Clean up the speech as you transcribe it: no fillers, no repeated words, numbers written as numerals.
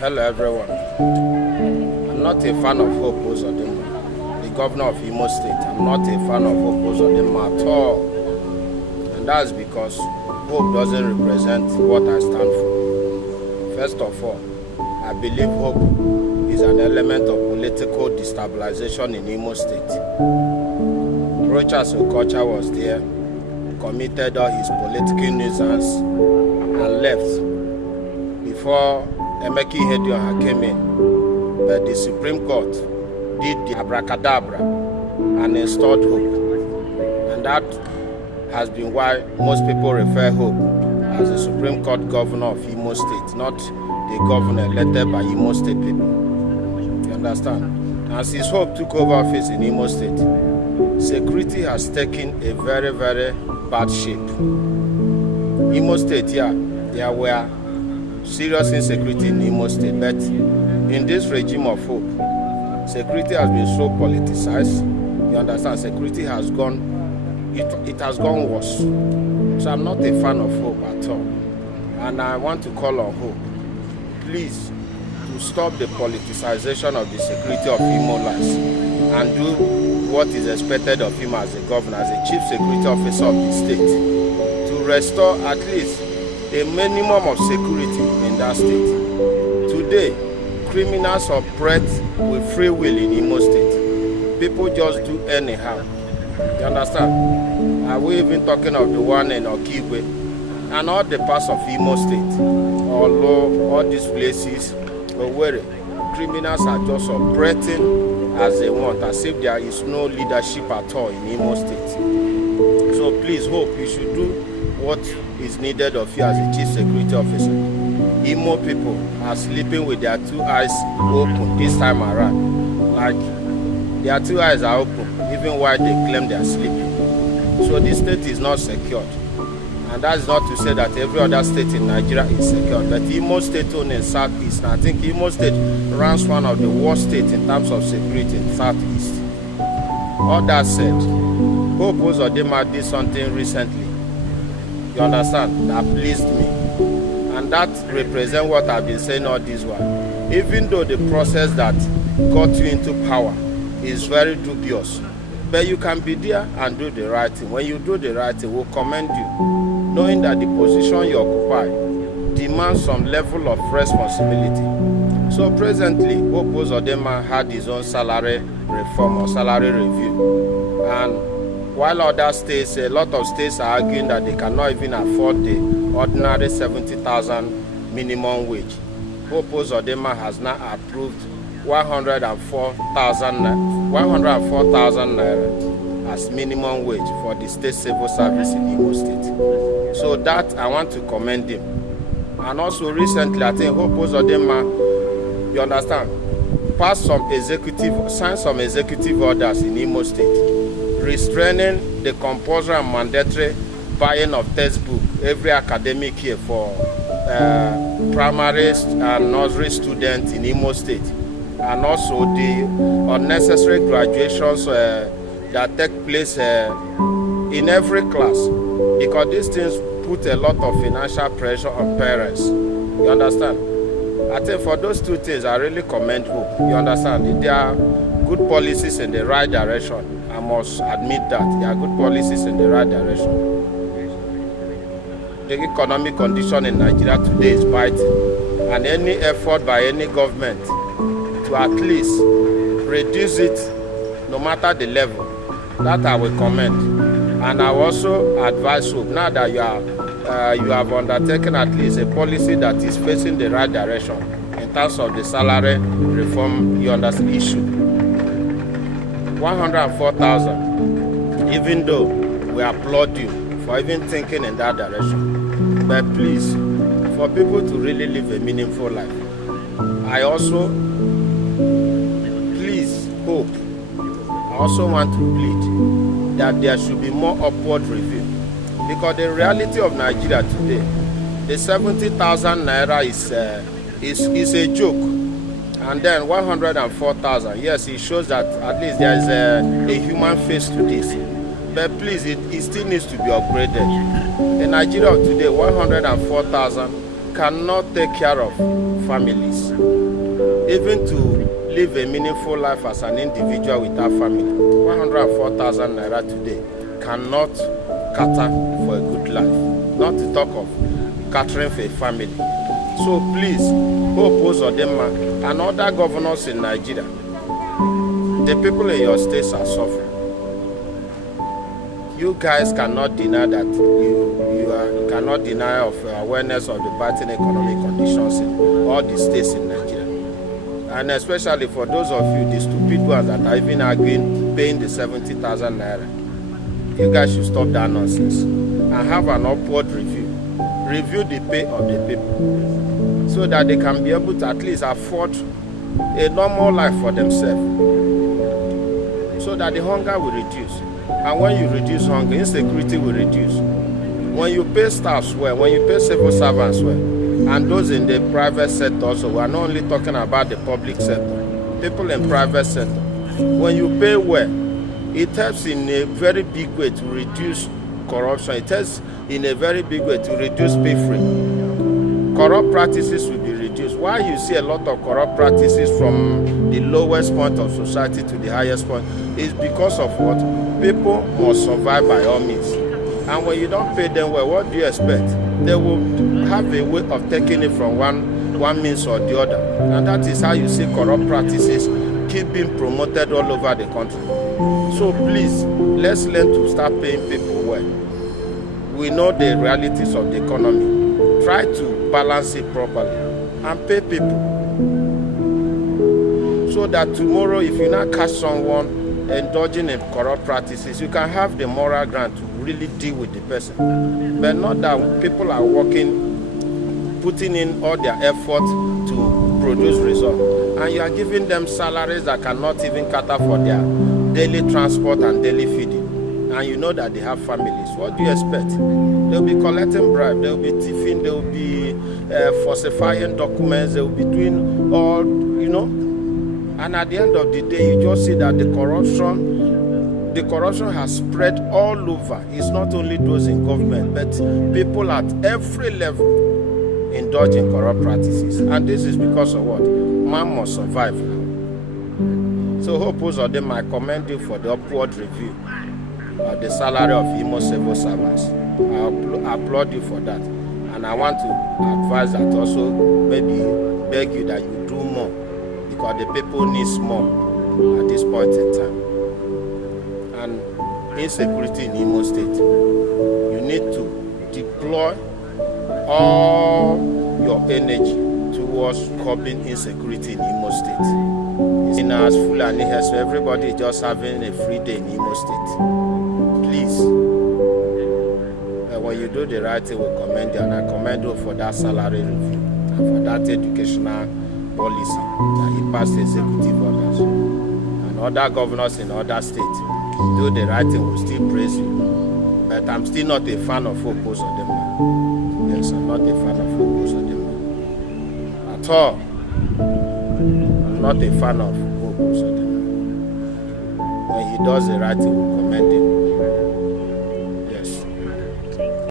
Hello everyone. I'm not a fan of Hope Uzodinma, the governor of Imo State. I'm not a fan of Hope Uzodinma at all. And that's because Hope doesn't represent what I stand for. First of all, I believe Hope is an element of political destabilization in Imo State. Rochas Okocha was there, committed all his political nuisance and left before Emeki Hedionha came in. But the Supreme Court did the abracadabra and installed Hope. And that has been why most people refer Hope as the Supreme Court governor of Imo State, not the governor elected by Imo State people. You understand? As his Hope took over office in Imo State, security has taken a very, very bad shape. Imo State, there were serious insecurity in Imo State, but in this regime of Hope, security has been so politicized. You understand? Security has gone, it has gone worse. So I'm not a fan of Hope at all. And I want to call on Hope, please, to stop the politicization of the security of Imo lands and do what is expected of him as a governor, as a chief security officer of the state, to restore at least a minimum of security in that state. Today, criminals operate with free will in Imo State. People just do anyhow. You understand? Are we even talking of the one in Okigwe and all the parts of Imo State? Although all these places where criminals are just operating as they want, as if there is no leadership at all in Imo State. So please, Hope, you should do what is needed of you as a chief security officer. Imo people are sleeping with their two eyes open this time around. Like their two eyes are open even while they claim they are sleeping. So the state is not secured. And that's not to say that every other state in Nigeria is secured. But Imo State only in Southeast, I think Imo State ranks one of the worst states in terms of security in Southeast. All that said, Hope Uzodinma did something recently, you understand, that pleased me. And that represents what I've been saying all this while. Even though the process that got you into power is very dubious, but you can be there and do the right thing. When you do the right thing, we'll commend you, knowing that the position you occupy demands some level of responsibility. So presently, Hope Uzodinma had his own salary reform or salary review. And while other states, a lot of states are arguing that they cannot even afford the ordinary 70,000 minimum wage, Hope Uzodinma has now approved 104,000 naira as minimum wage for the state civil service in Imo State. So that I want to commend him. And also recently, I think Hope Uzodinma, you understand, signed some executive orders in Imo State restraining the compulsory and mandatory buying of textbook every academic year for primary and nursery students in Imo State, and also the unnecessary graduations that take place in every class, because these things put a lot of financial pressure on parents. You understand? I think for those two things, I really commend Hope. You understand? There are good policies in the right direction. I must admit that there are good policies in the right direction. The economic condition in Nigeria today is biting, and any effort by any government to at least reduce it, no matter the level, that I will commend. And I will also advise Hope, now that you have undertaken at least a policy that is facing the right direction in terms of the salary reform you understand issue. 104,000, even though we applaud you for even thinking in that direction. But please, for people to really live a meaningful life, I also, please, Hope, I also want to plead that there should be more upward review. Because the reality of Nigeria today, the 70,000 naira is a joke. And then 104,000, yes, it shows that at least there is a human face to this. But please, it still needs to be upgraded. In Nigeria of today, 104,000 cannot take care of families. Even to live a meaningful life as an individual without family, 104,000 naira today cannot cater for a good life, not to talk of catering for a family. So please, Hope Uzodinma and other governors in Nigeria, the people in your states are suffering. You guys cannot deny that you cannot deny of awareness of the bad economic conditions in all the states in Nigeria. And especially for those of you, the stupid ones that are even arguing paying the 70,000 naira. You guys should stop that nonsense and have an upward review. Review the pay of the people so that they can be able to at least afford a normal life for themselves, so that the hunger will reduce. And when you reduce hunger, insecurity will reduce. When you pay staffs well, when you pay civil servants well, and those in the private sector also, we are not only talking about the public sector, people in private sector. When you pay well, it helps in a very big way to reduce corruption. It helps in a very big way to reduce pay free. Corrupt practices will be reduced. Why you see a lot of corrupt practices from the lowest point of society to the highest point is because of what? People must survive by all means. And when you don't pay them well, what do you expect? They will have a way of taking it from one means or the other. And that is how you see corrupt practices keep being promoted all over the country. So please, let's learn to start paying people well. We know the realities of the economy. Try to balance it properly and pay people. So that tomorrow, if you not catch someone indulging in corrupt practices, you can have the moral ground to really deal with the person. But not that people are working, putting in all their effort to produce results, and you are giving them salaries that cannot even cater for their daily transport and daily feeding. And you know that they have families. What do you expect? They'll be collecting bribes, they'll be thieving, they'll be falsifying documents, they'll be doing all, And at the end of the day, you just see that the corruption has spread all over. It's not only those in government, but people at every level indulge in corrupt practices. And this is because of what? Man must survive now. So Hope Uzodinma, I commend you for the upward review of the salary of Imo civil servants. I applaud you for that. And I want to advise that also, maybe beg you that you do more, because the people need more at this point in time. And insecurity in Imo State, you need to deploy all your energy towards curbing insecurity in Imo State. In our Fulani here, so everybody is just having a free day in Imo State. Please, when you do the right thing, we commend you, and I commend you for that salary review and for that educational policy that he passed executive orders. And other governors in other states do the right thing, will still praise you. But I'm still not a fan of Hope Uzodinma. Yes, I'm not a fan of Hope Uzodinma at all. I'm not a fan of Hope Uzodinma. When he does the right thing, we commend him.